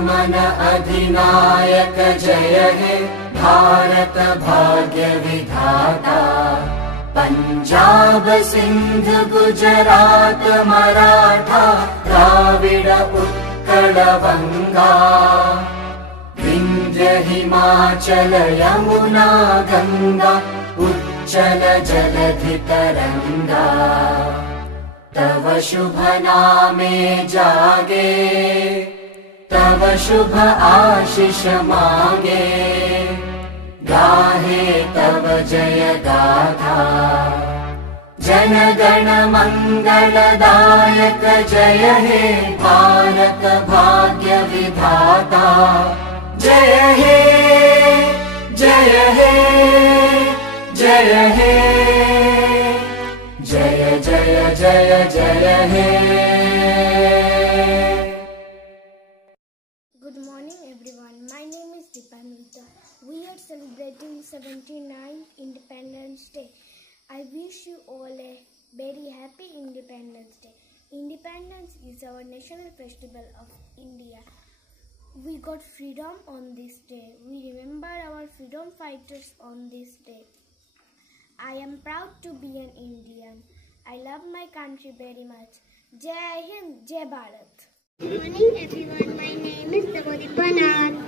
मन अधिनायक जय हे भारत भाग्य विधाता। पंजाब सिंध गुजरात मराठा द्राविड उत्कल बंगा। विंध्य हिमाचल यमुना गंगा उच्चल जलधि तरंगा। तव शुभ नामे जागे तव शुभ आशीष मांगे। गाहे तव जय गाथा जन गण मंगलदायक जय हे भारत भाग्य विधाता। जय हे जय हे जय हे जय जय जय जय हे। Good morning everyone. My name is Deepanita. We are celebrating 79th Independence Day. I wish you all a very happy Independence Day. Independence is our national festival of India. We got freedom on this day. We remember our freedom fighters on this day. I am proud to be an Indian. I love my country very much. Jai Hind, Jai Bharat. Good morning everyone. My name is Tamodeepa Nath.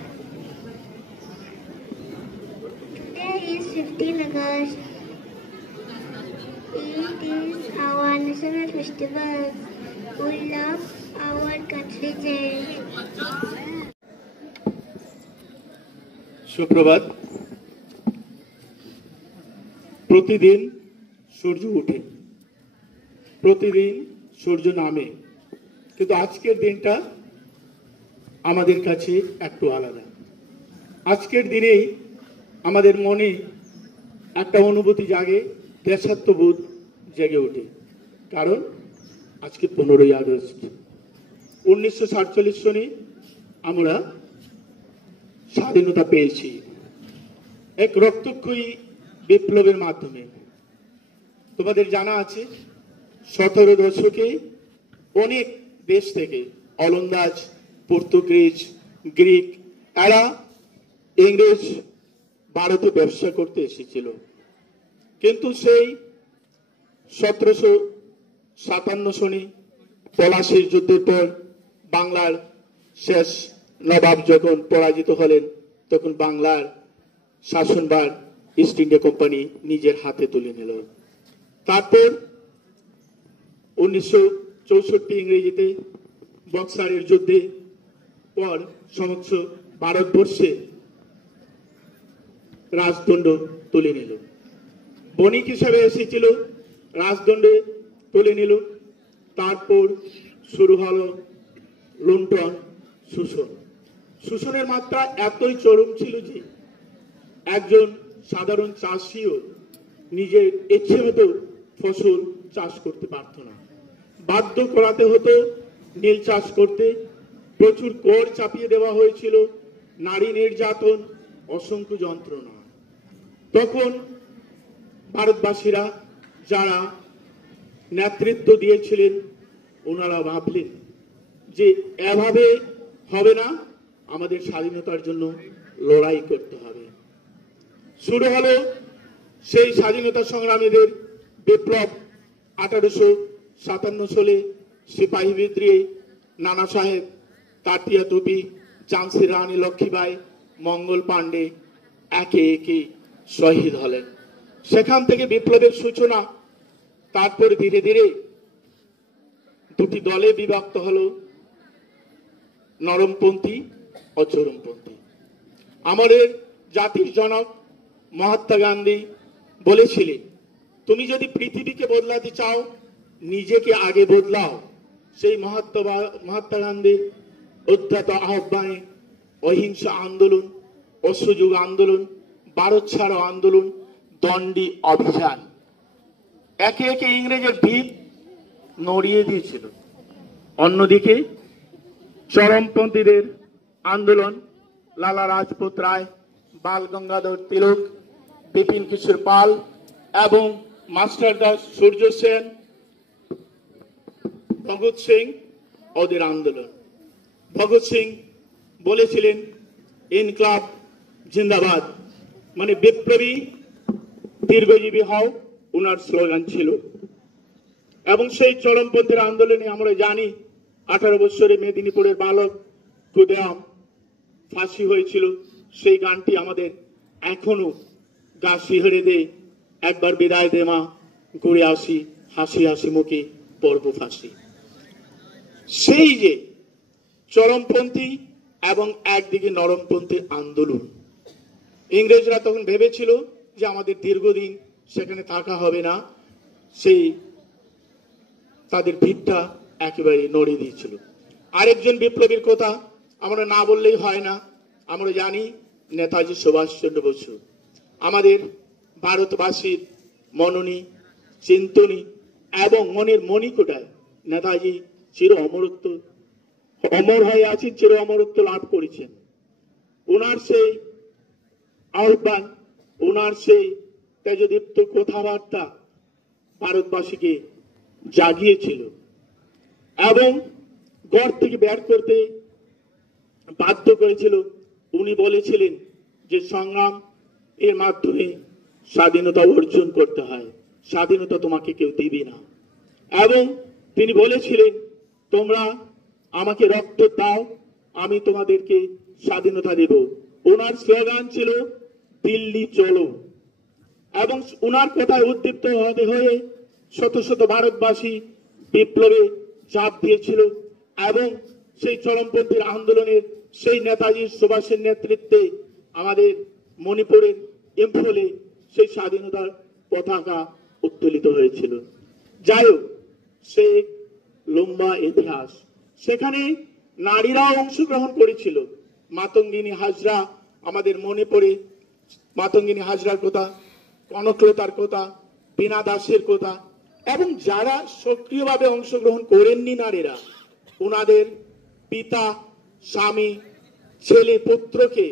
Today is 15 August. It is our national festival. We love our country. Jai Hind. সুপ্রভাত। প্রতিদিন সূর্য ওঠে, প্রতিদিন সূর্য নামে, কিন্তু আজকের দিনটা আমাদের কাছে একটু আলাদা। আজকের দিনেই আমাদের মনে একটা অনুভূতি জাগে, দেশাত্মবোধ জেগে ওঠে। কারণ আজকে 15ই আগস্ট 1947 সনে আমরা স্বাধীনতা পেয়েছি এক রক্তক্ষয়ী বিপ্লবের মাধ্যমে। তোমাদের জানা আছে 17 দশকে অনেক দেশ থেকে ওলন্দাজ, পর্তুগিজ, গ্রিক এরা ইংরেজ ভারতে ব্যবসা করতে এসেছিল। কিন্তু সেই 1757 সনে পলাশীর যুদ্ধের পর বাংলার শেষ নবাব যখন পরাজিত হলেন, তখন বাংলার শাসনভার ইস্ট ইন্ডিয়া কোম্পানি নিজের হাতে তুলে নিল। তারপর 1964 ইংরেজিতে বক্সারের যুদ্ধে পর সমস্ত ভারতবর্ষে রাজদণ্ড তুলে নিল। বণিক হিসাবে এসেছিল, রাজদণ্ডে তুলে নিল। তারপর শুরু হলো লুণ্ঠন, শোষণ। শোষণের মাত্রা এতই চরম ছিল যে একজন সাধারণ চাষিও নিজের ইচ্ছে মতো ফসল চাষ করতে পারত না, বাধ্য করাতে হতো নীল চাষ করতে। প্রচুর কর চাপিয়ে দেওয়া হয়েছিল, নারী নির্যাতন, অসংখ্য যন্ত্রণা। তখন ভারতবাসীরা যারা নেতৃত্ব দিয়েছিলেন ওনারা ভাবলেন যে এভাবে হবে না, আমাদের স্বাধীনতার জন্য লড়াই করতে হবে। শুরু হলো সেই স্বাধীনতা সংগ্রামীদের বিপ্লব। 1857 সালে সিপাহী বিদ্রোহে নানা সাহেব, তাতিয়া তোপি, ঝাঁসির রানী লক্ষ্মীবাই, মঙ্গল পাণ্ডে একে একে শহীদ হলেন। সেখান থেকে বিপ্লবের সূচনা। তারপর ধীরে ধীরে দুটি দলে বিভক্ত হলো, নরমপন্থী ও চরমপন্থী। আমাদের জাতির জনক মহাত্মা গান্ধী বলেছিলেন, তুমি যদি পৃথিবীকে বদলাতে চাও নিজেকে আগে বদলাও। সেই মহাত্মা গান্ধীর উদ্ধত আহ্বানে অহিংসা আন্দোলন, অসহযোগ আন্দোলন, ভারত ছাড়ো আন্দোলন, দণ্ডি অভিযান একে একে ইংরেজের ভিত নড়িয়ে দিয়েছিল। অন্যদিকে চরমপন্থীদের আন্দোলন, লালা রাজপথ রায়, বাল গঙ্গাধর তিলক, বিপিন কিশোর পাল এবং মাস্টার দাস সূর্য সেন, ভগৎ সিং ওদের আন্দোলন। ভগৎ সিং বলেছিলেন ইনকলাব জিন্দাবাদ, মানে বিপ্লবী দীর্ঘজীবী হও, ওনার স্লোগান ছিল। এবং সেই চরমপন্থীর আন্দোলনে আমরা জানি 18 বছরে মেদিনীপুরের বালক খুদেআম ফাঁসি হয়েছিল। সেই গানটি আমাদের এখনো গা শিহরে দে, একবার বিদায় দে মা, ঘুরে আসি হাসি হাসি মুখে পর্ব ফাঁসি। সেই যে চরমপন্থী এবং একদিকে নরমপন্থী আন্দোলন, ইংরেজরা তখন ভেবেছিল যে আমাদের দীর্ঘদিন সেখানে থাকা হবে না, সেই তাদের ভিতটা একেবারে নড়ে দিয়েছিল। আরেকজন বিপ্লবীর কথা আমরা না বললেই হয় না। আমরা জানি নেতাজি সুভাষচন্দ্র বসু, আমাদের ভারতবাসীর মননী, চিন্তনী এবং মনের মণিকোটায় নেতাজি চির অমরত্ব, অমর হয়ে আছেন, চির অমরত্ব লাভ করেছেন। ওনার সেই আহ্বান, ওনার সেই তেজদীপ্ত কথাবার্তা ভারতবাসীকে জাগিয়েছিল এবং ঘর থেকে বের করতে বাধ্য করেছিল। উনি বলেছিলেন যে সংগ্রাম এর মাধ্যমে স্বাধীনতা অর্জন করতে হয়, স্বাধীনতা তোমাকে কেউ দিবে না। এবং তিনি বলেছিলেন তোমরা আমাকে রক্ত দাও, আমি তোমাদেরকে স্বাধীনতা দেব। ওনার স্লোগান ছিল দিল্লি চলো। এবং ওনার কথায় উদ্দীপ্ত হয়ে শত শত ভারতবাসী বিপ্লবে চাপ দিয়েছিল এবং সেই চরমপন্থীর আন্দোলনের সেই নেতাজি সুভাষের নেতৃত্বে আমাদের মণিপুরের ইম্ফলে সেই স্বাধীনতার পতাকা উত্তোলিত হয়েছিল। যাই হোক, সে লম্বা ইতিহাস। সেখানে নারীরাও অংশগ্রহণ করেছিল। মাতঙ্গিনী হাজরা, আমাদের মণিপুরে মাতঙ্গিনী হাজরার কথা, কনকলতার কথা, বীণা দাসের কথা, এবং যারা সক্রিয়ভাবে অংশগ্রহণ করেননি নারীরা, ওনাদের পিতা, স্বামী, ছেলে, পুত্রকে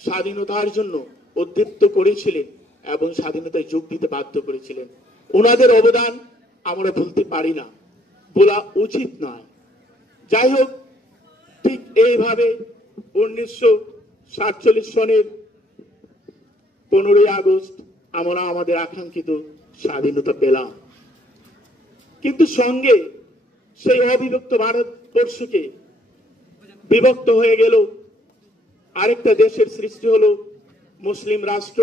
স্বাধীনতার জন্য উদ্দীপ্ত করেছিলেন এবং স্বাধীনতায় যোগ দিতে বাধ্য করেছিলেন। ওনাদের অবদান আমরা ভুলতে পারি না, বলা উচিত নয়। যাই হোক, ঠিক এইভাবে 1947 সনের 15ই আগস্ট আমরা আমাদের আকাঙ্ক্ষিত স্বাধীনতা পেলাম। কিন্তু সঙ্গে সেই অবিভক্ত ভারতবর্ষকে বিভক্ত হয়ে গেল, আরেকটা দেশের সৃষ্টি হলো মুসলিম রাষ্ট্র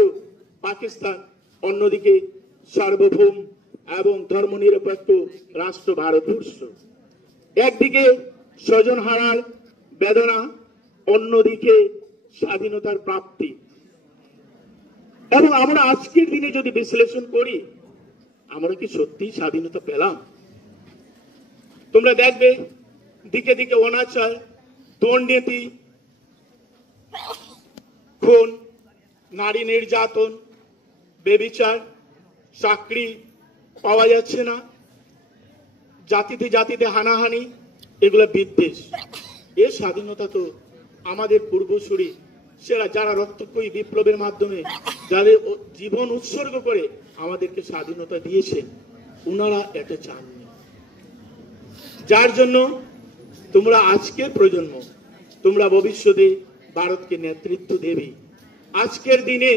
পাকিস্তান, অন্যদিকে সার্বভৌম এবং ধর্মনিরপেক্ষ রাষ্ট্র ভারতবর্ষ। একদিকে স্বজন হারার বেদনা, অন্যদিকে স্বাধীনতার প্রাপ্তি। এবং আমরা আজকের দিনে যদি বিশ্লেষণ করি, আমরা কি সত্যি স্বাধীনতা পেলাম? তোমরা দেখবে দিকে দিকে অনাচার, দুর্নীতি, খুন, নারী নির্যাতন, বেবিচার, চাকরি পাওয়া যাচ্ছে না, জাতিতে জাতিতে হানাহানি, এগুলো বিদ্বেষ। এর স্বাধীনতা তো আমাদের পূর্বসূরি, সেরা যারা রক্তক্ষয়ী বিপ্লবের মাধ্যমে যাদের জীবন উৎসর্গ করে আমাদেরকে স্বাধীনতা দিয়েছেন, ওনারা এটা চাননি। যার জন্য তোমরা আজকের প্রজন্ম, তোমরা ভবিষ্যতে ভারতকে নেতৃত্ব দেবে। আজকের দিনে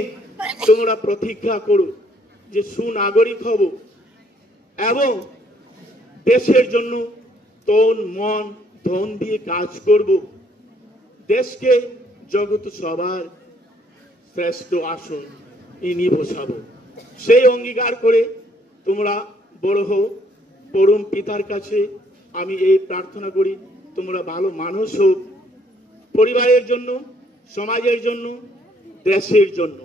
তোমরা প্রতিজ্ঞা করো যে সুনাগরিক হব এবং দেশের জন্য তন মন ধন দিয়ে কাজ করব, দেশকে জগৎ সবার শ্রেষ্ঠ আসন ইনি বসাবো। সেই অঙ্গীকার করে তোমরা বড় হও। পরম পিতার কাছে আমি এই প্রার্থনা করি, তোমরা ভালো মানুষ হোক, পরিবারের জন্য, সমাজের জন্য, দেশের জন্য।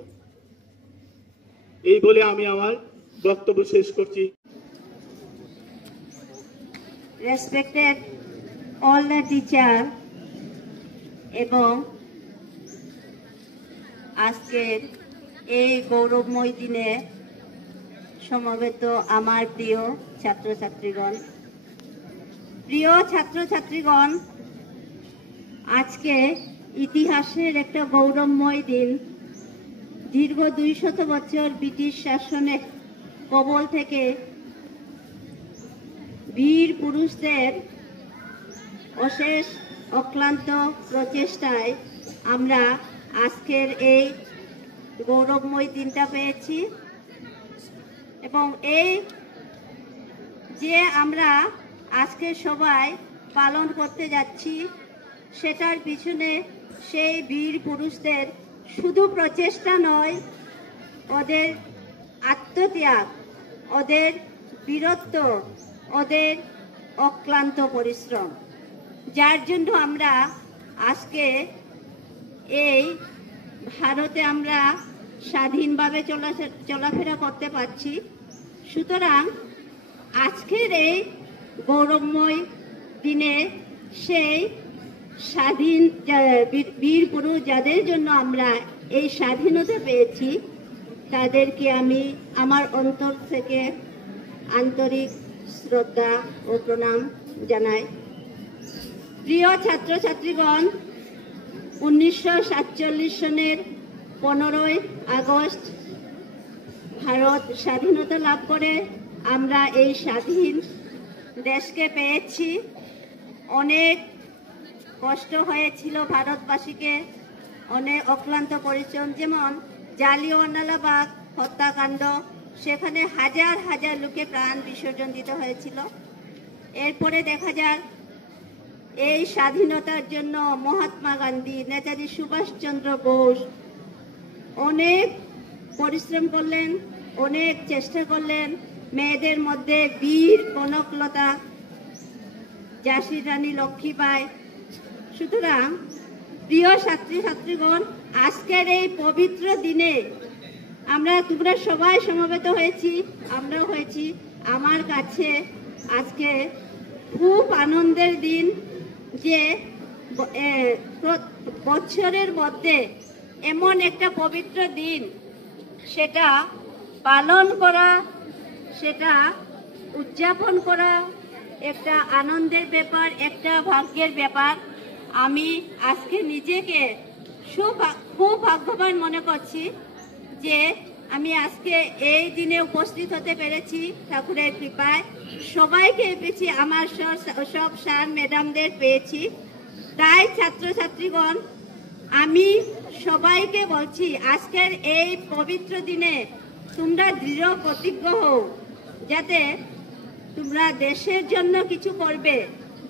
এই বলে আমি আমার বক্তব্য শেষ করছি। Respected all the teacher এবং আজকের এই গৌরবময় দিনে সমবেত আমার প্রিয় ছাত্রছাত্রীগণ, আজকে ইতিহাসের একটা গৌরবময় দিন। দীর্ঘ 200 বছর ব্রিটিশ শাসনের কবল থেকে বীর পুরুষদের অশেষ অক্লান্ত প্রচেষ্টায় আমরা আজকের এই গৌরবময় দিনটা পেয়েছি। এবং এই যে আমরা আজকে সবাই পালন করতে যাচ্ছি, সেটার পিছনে সেই বীর পুরুষদের শুধু প্রচেষ্টা নয়, ওদের আত্মত্যাগ, ওদের বীরত্ব, ওদের অক্লান্ত পরিশ্রম, যার জন্য আমরা আজকে এই ভারতে আমরা স্বাধীনভাবে চলাফেরা করতে পারছি। সুতরাং আজকের এই গৌরবময় দিনে সেই স্বাধীন বীর পুরুষ যাদের জন্য আমরা এই স্বাধীনতা পেয়েছি, তাদেরকে আমি আমার অন্তর থেকে আন্তরিক শ্রদ্ধা ও প্রণাম জানাই। প্রিয় ছাত্রছাত্রীগণ, 1947 সনের 15ই আগস্ট ভারত স্বাধীনতা লাভ করে আমরা এই স্বাধীন দেশকে পেয়েছি। অনেক কষ্ট হয়েছিল ভারতবাসীকে, অনেক অক্লান্ত পরিশ্রম, যেমন জালিয়ানওয়ালাবাগ হত্যাকাণ্ড, সেখানে হাজার হাজার লোকে প্রাণ বিসর্জন দিতে হয়েছিল। এরপরে দেখা যায় এই স্বাধীনতার জন্য মহাত্মা গান্ধী, নেতাজি সুভাষচন্দ্র বোস অনেক পরিশ্রম করলেন, অনেক চেষ্টা করলেন। মেয়েদের মধ্যে বীর কনকলতা, ঝাঁসির রানী লক্ষ্মীবাই। সুতরাং প্রিয় ছাত্রছাত্রীগণ, আজকের এই পবিত্র দিনে তোমরা সবাই সমবেত হয়েছি, আমরাও হয়েছি। আমার কাছে আজকে খুব আনন্দের দিন যে বছরের মধ্যে এমন একটা পবিত্র দিন, সেটা পালন করা, সেটা উদযাপন করা একটা আনন্দের ব্যাপার, একটা ভাগ্যের ব্যাপার। আমি আজকে নিজেকে খুব ভাগ্যবান মনে করছি যে আমি আজকে এই দিনে উপস্থিত হতে পেরেছি ঠাকুরের কৃপায়। সবাইকে পেয়েছি, আমার সব স্যার ম্যাডামদের পেয়েছি। তাই ছাত্রছাত্রীগণ, আমি সবাইকে বলছি, আজকের এই পবিত্র দিনে তোমরা দৃঢ় প্রতিজ্ঞ হও, যাতে তোমরা দেশের জন্য কিছু করবে।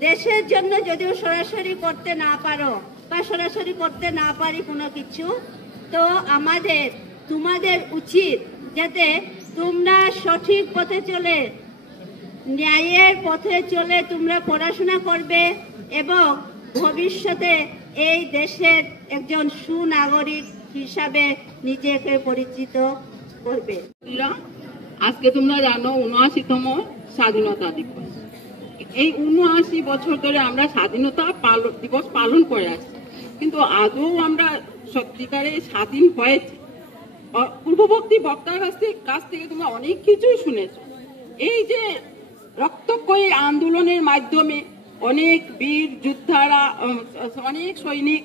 দেশের জন্য যদিও সরাসরি করতে না পারো বা সরাসরি করতে না পারি কোনো কিছু, তো তোমাদের উচিত যাতে তোমরা সঠিক পথে চলে, ন্যায়ের পথে চলে তোমরা পড়াশোনা করবে এবং ভবিষ্যতে এই দেশের একজন সুনাগরিক হিসাবে নিজেকে পরিচিত করবে। আজকে তোমরা জানো 79তম স্বাধীনতা দিবস। এই 79 বছর ধরে আমরা স্বাধীনতা দিবস পালন করে আসছি, কিন্তু আদৌ আমরা সত্যিকারে স্বাধীন হয়েছে? পূর্ববর্তী বক্তার কাছ থেকে তোমরা অনেক কিছুই শুনেছো। এই যে রক্তক্ষয়ী আন্দোলনের মাধ্যমে অনেক বীর যোদ্ধারা, অনেক সৈনিক,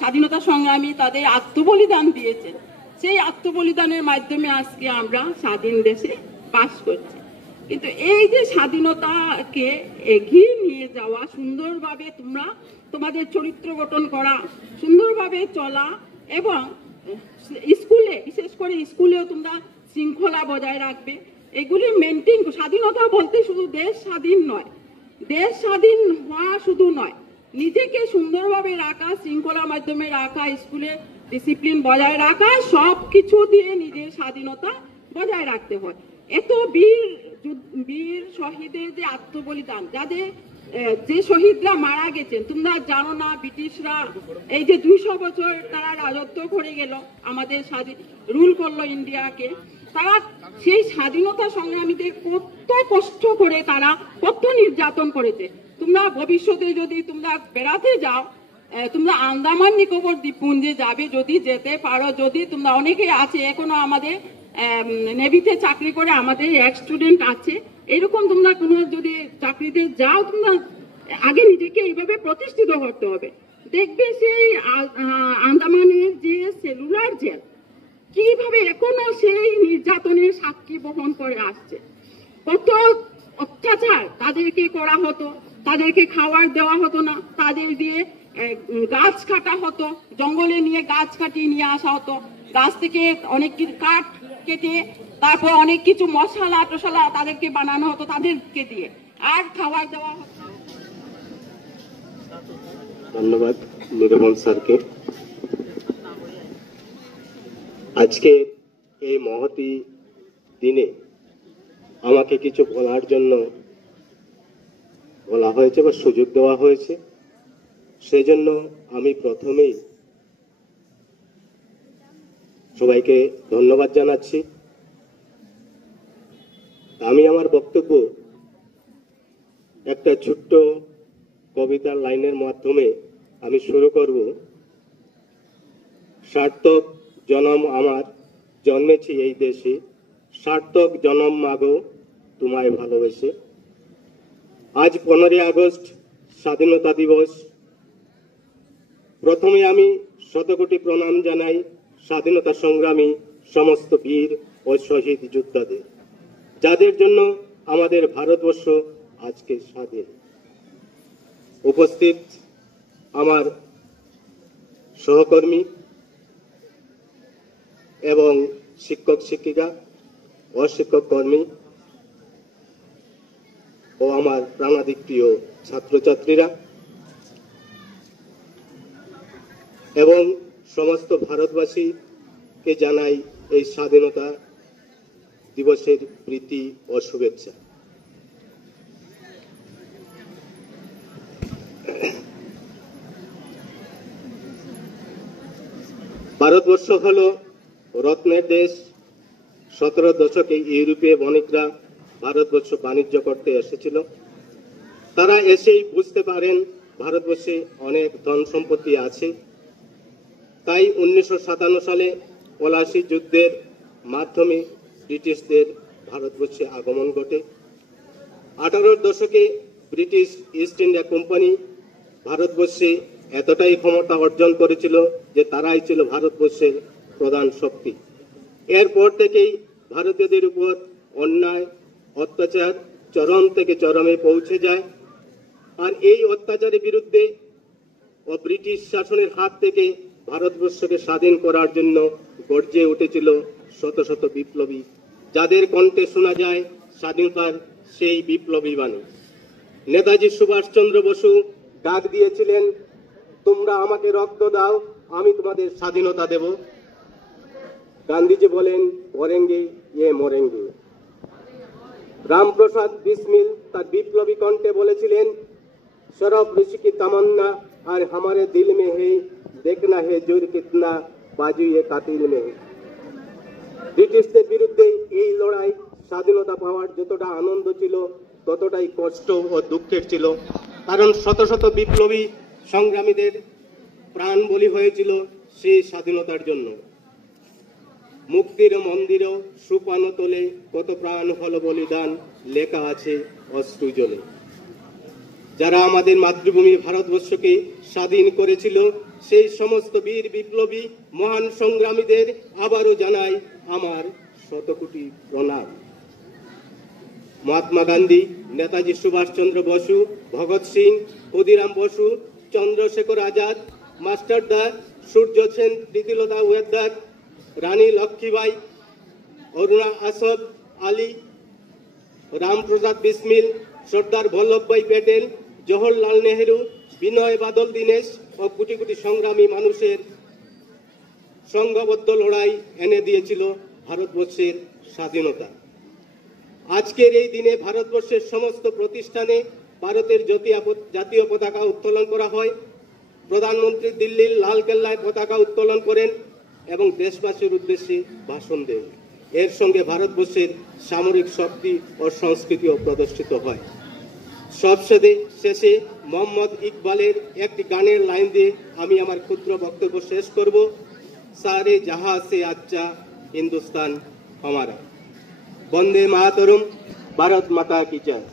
স্বাধীনতা সংগ্রামী তাদের আত্মবলিদান দিয়েছেন। সেই আত্মবলিদানের মাধ্যমে আজকে আমরা স্বাধীন দেশে বাস করছি। কিন্তু এই যে স্বাধীনতাকে এগিয়ে নিয়ে যাওয়া, সুন্দরভাবে তোমরা তোমাদের চরিত্র গঠন করা, সুন্দরভাবে চলা, এবং স্কুলে, বিশেষ করে স্কুলেও তোমরা শৃঙ্খলা বজায় রাখবে, এগুলি মেনটেন। স্বাধীনতা বলতে শুধু দেশ স্বাধীন নয়, দেশ স্বাধীন হওয়া শুধু নয়, নিজেকে সুন্দরভাবে রাখা, শৃঙ্খলার মাধ্যমে রাখা, স্কুলে ডিসিপ্লিন বজায় রাখা, সব কিছু দিয়ে নিজের স্বাধীনতা বজায় রাখতে হয়। এত বীর শহীদের যে আত্মবলিদান, যে শহীদরা মারা গেছেন, তোমরা জানো না, ব্রিটিশরা এই যে 200 বছর তারা রাজত্ব করে গেল, আমাদের রুল করলো ইন্ডিয়াকে, তারা সেই স্বাধীনতা সংগ্রামীদের কত কষ্ট করে, তারা কত নির্যাতন করেছে। তোমরা ভবিষ্যতে যদি তোমরা বেড়াতে যাও, তোমরা আন্দামান নিকোবর দ্বীপপুঞ্জে যাবে, যদি যেতে পারো, যদি তোমরা, অনেকে আছে এখনো আমাদের নেভিতে চাকরি করে, আমাদের এক স্টুডেন্ট আছে, এরকম তোমরা কোনো যদি চাকরিতে যাও, তোমরা আগে নিজেকে এইভাবে প্রতিষ্ঠিত করতে হবে। দেখবে সেই আন্দামানের যে সেলুলার জেল কিভাবে এখনো সেই নির্যাতনের সাক্ষী বহন করে আসছে, কত অত্যাচার তাদেরকে করা হতো, তাদেরকে খাবার দেওয়া হতো না, তাদের দিয়ে গাছ কাটা হতো, জঙ্গলে নিয়ে গাছ কাটিয়ে নিয়ে আসা হতো, গাছ থেকে অনেক কাঠ কেটে তারপর অনেক কিছু মশলা টশলা তাদেরকে বানানো হতো তাদেরকে দিয়ে, আর খাবার দেওয়া হতো। ধন্যবাদ নিরমল স্যারকে। আজকে এই মহতি দিনে আমাকে কিছু বলার জন্য বলা হয়েছে বা সুযোগ দেওয়া হয়েছে, সেজন্য আমি প্রথমেই সবাইকে ধন্যবাদ জানাচ্ছি। আমি আমার বক্তব্য একটা ছোট্ট কবিতার লাইনের মাধ্যমে আমি শুরু করব। সার্থক জনম আমার, জন্মেছি এই দেশে, সার্থক জনম মাগো তোমায় ভালোবেসে। আজ 15 আগস্ট স্বাধীনতা দিবস। প্রথমে আমি শতকোটি প্রণাম জানাই স্বাধীনতা সংগ্রামী সমস্ত বীর ও শহীদ যোদ্ধাদের, যাদের জন্য আমাদের ভারতবর্ষ আজকে স্বাধীন। উপস্থিত আমার সহকর্মী এবং শিক্ষক শিক্ষিকা, অশিক্ষক কর্মী ও আমার প্রাণাধিক প্রিয় ছাত্রছাত্রীরা এবং সমস্ত ভারতবাসীকে জানাই এই স্বাধীনতা দিবসের প্রীতি ও শুভেচ্ছা। ভারতবর্ষ হল রত্নের দেশ। 17 দশকে ইউরোপীয় বণিকরা ভারতবর্ষ বাণিজ্য করতে এসেছিল। তারা এসেই বুঝতে পারেন ভারতবর্ষে অনেক ধন সম্পত্তি আছে। তাই 1957 সালে পলাশী যুদ্ধের মাধ্যমে ব্রিটিশদের ভারতবর্ষে আগমন ঘটে। 18 দশকে ব্রিটিশ ইস্ট ইন্ডিয়া কোম্পানি ভারতবর্ষে এতটাই ক্ষমতা অর্জন করেছিল যে তারাই ছিল ভারতবর্ষের প্রধান শক্তি। এরপর থেকেই ভারতীয়দের উপর অন্যায় অত্যাচার চরম থেকে চরমে পৌঁছে যায়। আর এই অত্যাচারের বিরুদ্ধে ও ব্রিটিশ শাসনের হাত থেকে ভারতবর্ষকে স্বাধীন করার জন্য গর্জে উঠেছিল শত শত বিপ্লবী, যাদের কণ্ঠে শোনা যায় স্বাধীনতার সেই বিপ্লবী বাণী। নেতাজি সুভাষচন্দ্র বসু ডাক দিয়েছিলেন, তোমরা আমাকে রক্ত দাও, আমি তোমাদের স্বাধীনতা দেব। গান্ধীজি বলেন, করেঙ্গে ইয়ে মরেঙ্গে। রামপ্রসাদ বিসমিল তার বিপ্লবী কণ্ঠে বলেছিলেন, শরফ ঋষি কি তামান্না আর हमारे दिल में है, देखना है जोर कितना बाजू ये कातिल में है। ব্রিটিশদের বিরুদ্ধে এই লড়াই স্বাধীনতা পাওয়ার যতটা আনন্দ ছিল ততটাই কষ্ট ও দুঃখের ছিল, কারণ শত শত বিপ্লবী সংগ্রামীদের প্রাণ বলি হয়েছিল সেই স্বাধীনতার জন্য। মুক্তির মন্দিরেও সুপান তোলে, কত প্রাণ হল বলিদান, লেখা আছে অশ্রু জলে। যারা আমাদের মাতৃভূমি ভারতবর্ষকে স্বাধীন করেছিল সেই সমস্ত বীর বিপ্লবী মহান সংগ্রামীদের আবারও জানাই আমার শতকোটি প্রণাম। মহাত্মা গান্ধী, নেতাজি সুভাষচন্দ্র বসু, ভগৎ সিং, ক্ষুদিরাম বসু, চন্দ্রশেখর আজাদ, মাস্টারদা, সূর্য সেন, প্রীতিলতা ওয়েদার, রানী লক্ষ্মীবাই, অরুণা আসফ আলী, রামপ্রসাদ বিসমিল, সর্দার বল্লভভাই প্যাটেল, জওহরলাল নেহেরু, বিনয় বাদল দীনেশ ও কোটি কোটি সংগ্রামী মানুষের সংঘবদ্ধ লড়াই এনে দিয়েছিল ভারতবর্ষের স্বাধীনতা। আজকের এই দিনে ভারতবর্ষের সমস্ত প্রতিষ্ঠানে ভারতের জাতীয় পতাকা উত্তোলন করা হয়। প্রধানমন্ত্রী দিল্লির লালকেল্লায় পতাকা উত্তোলন করেন এবং দেশবাসীর উদ্দেশ্যে ভাষণ দেন। এর সঙ্গে ভারতবর্ষের সামরিক শক্তি ও সংস্কৃতিও প্রদর্শিত হয়। সবশেষে শেষে মোহাম্মদ ইকবালের একটি গানের লাইন দিয়ে আমি আমার ক্ষুদ্র বক্তব্য শেষ করব। সারে জাহাঁ সে আচ্ছা হিন্দুস্তান हमारा। বন্দে মাতরম, ভারত মাতা কি জয়।